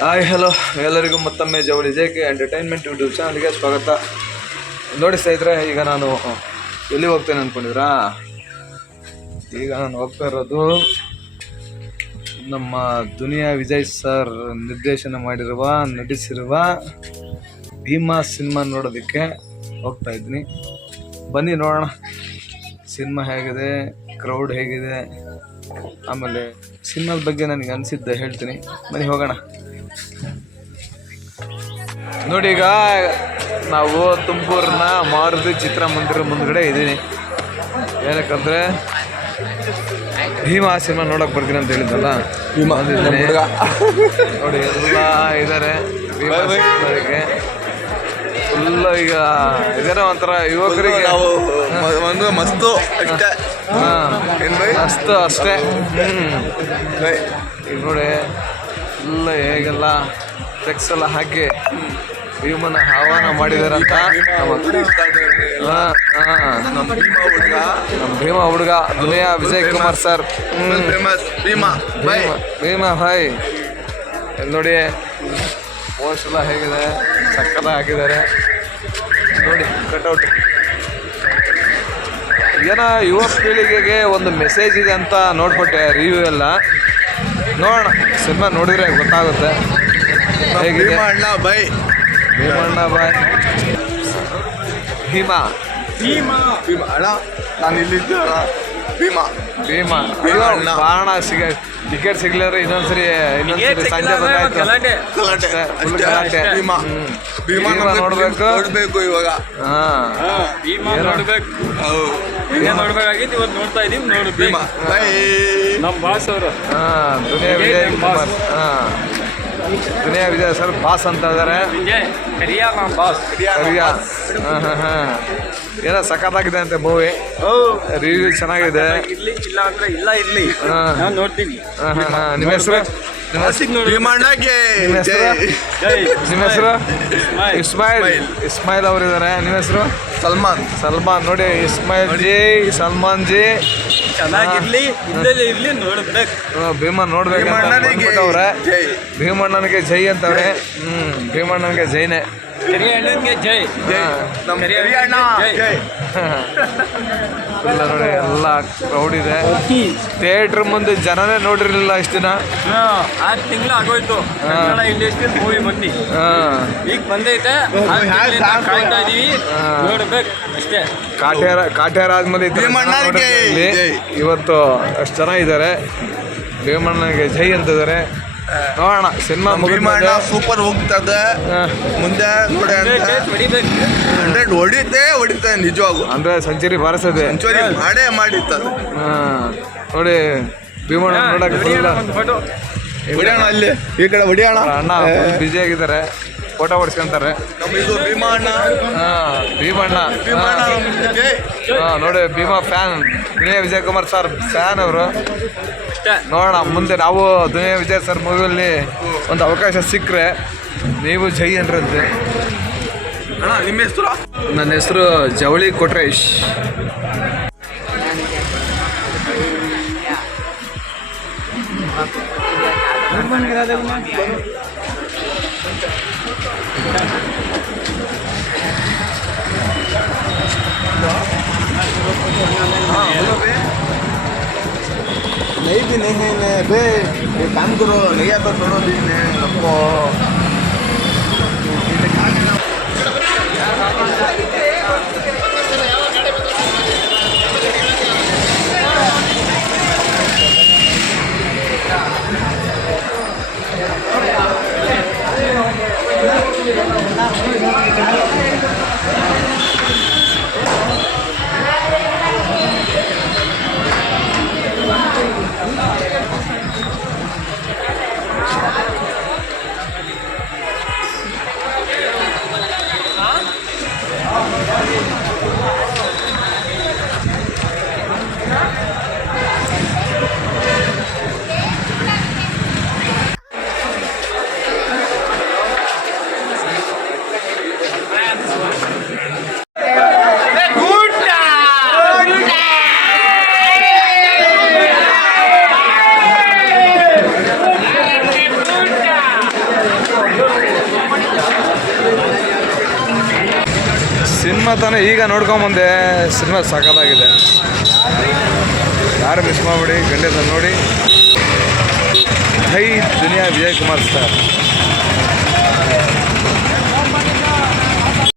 Hi hello ಎಲ್ಲರಿಗೂ ಮತ್ತೊಮ್ಮೆ ಜವಳಿ ಜೆ ಕೆ ಎಂಟರ್ಟೈನ್ಮೆಂಟ್ ಯೂಟ್ಯೂಬ್ ಚಾನಲ್ಗೆ ಸ್ವಾಗತ. ನೋಡಿ ಸ್ನೇಹಿತರೆ, ಈಗ ನಾನು ಎಲ್ಲಿ ಹೋಗ್ತೇನೆ ಅಂದ್ಕೊಂಡಿದ್ರಾ ಈಗ ನಾನು ಹೋಗ್ತಾ ಇರೋದು ನಮ್ಮ ದುನಿಯಾ ವಿಜಯ್ ಸರ್ ನಿರ್ದೇಶನ ಮಾಡಿರುವ, ನಟಿಸಿರುವ ಭೀಮಾ ಸಿನಿಮಾ ನೋಡೋದಕ್ಕೆ ಹೋಗ್ತಾ ಇದ್ದೀನಿ. ಬನ್ನಿ ನೋಡೋಣ. ಸಿನಿಮಾ ಹೇಗಿದೆ? ಕ್ರೌಡ್ ಹೇಗಿದೆ? ಆಮೇಲೆ ಸಿನಿಮಾದ ಬಗ್ಗೆ ನನಗೆ ಅನಿಸಿದ್ದೆ ಹೇಳ್ತೀನಿ. ಬನ್ನಿ ಹೋಗೋಣ. ನೋಡಿ ಈಗ ನಾವು ತುಮಕೂರಿನ ಮಾರುತಿ ಚಿತ್ರಮಂದಿರ ಮುಂದ್ಗಡೆ ಇದ್ದೀನಿ. ಏನಕ್ಕಂದ್ರೆ ಭೀಮಾ ಸಿನಿಮಾ ನೋಡಕ್ ಬರ್ತೀನಿ ಅಂತ ಹೇಳಿದ್ನಲ್ಲ? ಭೀಮಾ ನೋಡಿ ಎಲ್ಲ ಇದಾರೆ ಭೀಮಾ ಫುಲ್ ಈಗ ಇದೇನೋ ಒಂಥರ ಯುವಕರಿಗೆ. ನಾವು ಒಂದು ಮಸ್ತು ಅಷ್ಟೇ. ಬೈ? ಅಷ್ಟು. ನೋಡಿ ಎಲ್ಲ ಹೇಗೆಲ್ಲ ಫ್ಲೆಕ್ಸ್ ಎಲ್ಲ ಹಾಕಿ ಭೀಮನ ಆಹ್ವಾನ ಮಾಡಿದಾರಂತ ನಮ್ಮ ಭೀಮಾ ಹುಡುಗ. ನಮ್ಮ ಭೀಮ ಹುಡುಗ ದುನಿಯಾ ವಿಜಯ್ ಕುಮಾರ್ ಸರ್ ಭೀಮಾ ಭೀಮ ಭೀಮ ಭಾಯ್ ಇಲ್ಲಿ ನೋಡಿ ಪೋಸ್ಟ್ ಎಲ್ಲ ಹೇಗಿದೆ ಸಕ್ಕದ ಹಾಕಿದ್ದಾರೆ. ನೋಡಿ ಕಟೌಟ್ ಏನ ಯುವ ಪೀಳಿಗೆಗೆ ಒಂದು ಮೆಸೇಜ್ ಇದೆ ಅಂತ ನೋಡ್ಬಿಟ್ಟೆ ರಿವ್ಯೂ ಎಲ್ಲ. ನೋಡೋಣ. ಸಿನಿಮಾ ನೋಡಿದ್ರೆ ಗೊತ್ತಾಗುತ್ತೆ? ಹೇಗಿದೆ? ಭೀಮಾ ಅಣ್ಣ ಬೈ. ಭೀಮಣ್ಣ ಬೈ. ಭೀಮಾ. ಭೀಮಾ. ಭೀಮಾ. ಅಣ್ಣ ನಾನು ಇಲ್ಲಿದ್ದೆ. ಅಣ್ಣ ಭೀಮಾ. ಭೀಮ. ಭೀಮ ಅಯ್ಯೋ ಅಣ್ಣ. ಬಾಣ ಸಿಗ ಟಿಕೆಟ್ ಸಿಗ್ಲಾರ ಇನ್ನೊಂದ್ಸರಿ ಇನ್ನೊಂದ್ಸರಿ ಸಂಜೆ ಬಂದಾಯ್ತು. ಗಲಾಟೆ. ಭೀಮಾ. ಹ್ಮ್. ಭೀಮಾ ನೋಡ್ಬೇಕು. ನೋಡ್ಬೇಕು. ಇವಾಗ. ಹಾ. ಭೀಮಾ? ನೋಡ್ಬೇಕು. ಭೀಮಾ ನೋಡ್ಬೇಕಾಗಿತ್ತು ಇವತ್ತು ನೋಡ್ತಾ ಇದೀವಿ ನೋಡು. ಭೀಮಾ. ಬೈ. ನಮ್ಮ ಬಾಸ್ ಅವರು. ಹಾ ದುನಿಯಾ ವಿಜಯ್ ಕುಮಾರ್. ಹಾ. ದುನಿಯಾ ವಿಜಯ್ ಸರ್ ಬಾಸ್ ಅಂತ ಇದಾರೆ. ವಿಜಯ್ ಕರಿಯ ನಮ್ಮ ಬಾಸ್. ಕರಿಯಾ ಹಾ ಹಾಂ ಹಾ. ಏನೋ ಸಖತ್ತಾಗಿದೆ ಅಂತೆ ಮೂವಿ ರಿವ್ಯೂ ಚೆನ್ನಾಗಿದೆ. ಇರ್ಲಿ ಇಲ್ಲ ಅಂದ್ರೆ ಇಲ್ಲ ಇರ್ಲಿ. ಹಾ. ನಾನು ನೋಡ್ತೀನಿ. ಹಾ ಹಾ ಹಾ. ನಿಮ್ಮ ಹೆಸರು? ನಿಮ್ಮ ಹೆಸರು? ನಿಮ್ಮ ಇಸ್ಮಾಯಿಲ್. ಇಸ್ಮಾಯಿಲ್. ಅವರಿದ್ದಾರೆ. ನಿಮ್ಮ ಹೆಸರು? ಸಲ್ಮಾನ್. ಸಲ್ಮಾನ್. ನೋಡಿ ಇಸ್ಮಾಯಿಲ್ ಜಿ ಸಲ್ಮಾನ್ ಜಿ. ಚೆನ್ನಾಗಿರ್ಲಿ ಇಲ್ಲದೆ ಇರ್ಲಿ ನೋಡ್ಬೇಕು. ಭೀಮಾ ನೋಡ್ಬೇಕು ನೋಡ್ಬೇಕಂತ ಭೀಮಣ್ಣನಿಗೆ. ಜೈ. ಭೀಮಣ್ಣನಿಗೆ ಜೈ ಅಂತವ್ರೆ. ಹ್ಮ್ ಭೀಮಣ್ಣನಿಗೆ ಜೈನೆ. ಕರಿಯ ಅಣ್ಣನ್ಗೆ ಜೈ. ಜೈ. ನಮ್ಮ ಕರಿಯ ಕರಿ ಅಣ್ಣ ಜೈ. ಎಲ್ಲ ನೋಡಿ ಎಲ್ಲ ಕ್ರೌಡ್ ಇದೆ. ಥಿಯೇಟ್ರ್ ಮುಂದೆ ಜನನೇ ನೋಡಿರಲಿಲ್ಲ ಇಷ್ಟು ದಿನ. ಆರು ತಿಂಗಳು ಆಗೋಯ್ತು. ಕನ್ನಡ ಇಂಡಸ್ಟ್ರಿ ಮೂವಿ ಬಂದು ಹಾ. ಈಗ ಬಂದೈತೆ. ಕಾಯ್ತಾ ಇದೀವಿ. ನೋಡ್ಬೇಕು ಅಷ್ಟೇ. ಕಾಟ್ಯಾರ ಕಾಟ್ಯಾರ ಆದ್ಮೇಲೆ. ಇವತ್ತು ಅಷ್ಟು ಜನ ಇದ್ದಾರೆ. ಭೀಮಣ್ಣನಿಗೆ ಜೈ ಅಂತಿದ್ದಾರೆ. ನೋಡೋಣ ಸಿನಿಮಾ ಭೀಮಾ ಅಣ್ಣ ಮುಗಿದ ಸೂಪರ್ ಹೋಗ್ತದೆ. ಮುಂದೆ ನೋಡಿ ಹಂಡ್ರೆಡ್ ಹೊಡಿತೆ ಹೊಡಿತೆ ನಿಜವಾಗು ಅಂದ್ರೆ ಸಂಚರಿ ಬಾರಿಸದೆ. ಸಂಚರಿ ಮಾಡೇ ಮಾಡಿರ್ತದೆ ಹಾ. ನೋಡಿ ಭೀಮಣ್ಣ ನೋಡಕ್ ಫೋಟೋ ಹೊಡಿಯೋಣ ಅಲ್ಲಿ ಈ ಕಡೆ ಹೊಡಿಯೋಣ. ಅಣ್ಣ ಬಿಜಿ ಆಗಿದ್ದಾರೆ. ಫೋಟೋ ಹೊಡ್ಸ್ಕೊಂತಾರೆ. ನಮ್ಮ ಇದು ಭೀಮಾ ಅಣ್ಣ ಹಾ. ಭೀಮಣ್ಣ. ನೋಡಿ Bheema fan. Duniya Vijay Kumar sir fan ಅವರು. ನೋಡೋಣ ಮುಂದೆ ನಾವು ದುನಿಯಾ ವಿಜಯ್ ಸರ್ ಮೂವಿಯಲ್ಲಿ ಒಂದು ಅವಕಾಶ ಸಿಕ್ಕರೆ ನೀವು ಜೈ ಅನ್ರಂತೆ ಅಣ್ಣ ನಿಮ್ಮ ಹೆಸರು? ನನ್ನ ಹೆಸರು ಜವಳಿ ಕೊಟ್ರೇಶ್. નહીં નહીં ને બે કામ કરો. લઈ આવતો થોડો દિન ને. લોકો ಸಿನಿಮಾ ತಾನೇ ಈಗ ನೋಡ್ಕೊಂಬಂದೆ, ಸಿನಿಮಾ ಸಖತ್ತಾಗಿದೆ ಯಾರು ಮಿಸ್ ಮಾಡಬೇಡಿ ಖಂಡಿತ ನೋಡಿ. Hi Duniya Vijay Kumar sir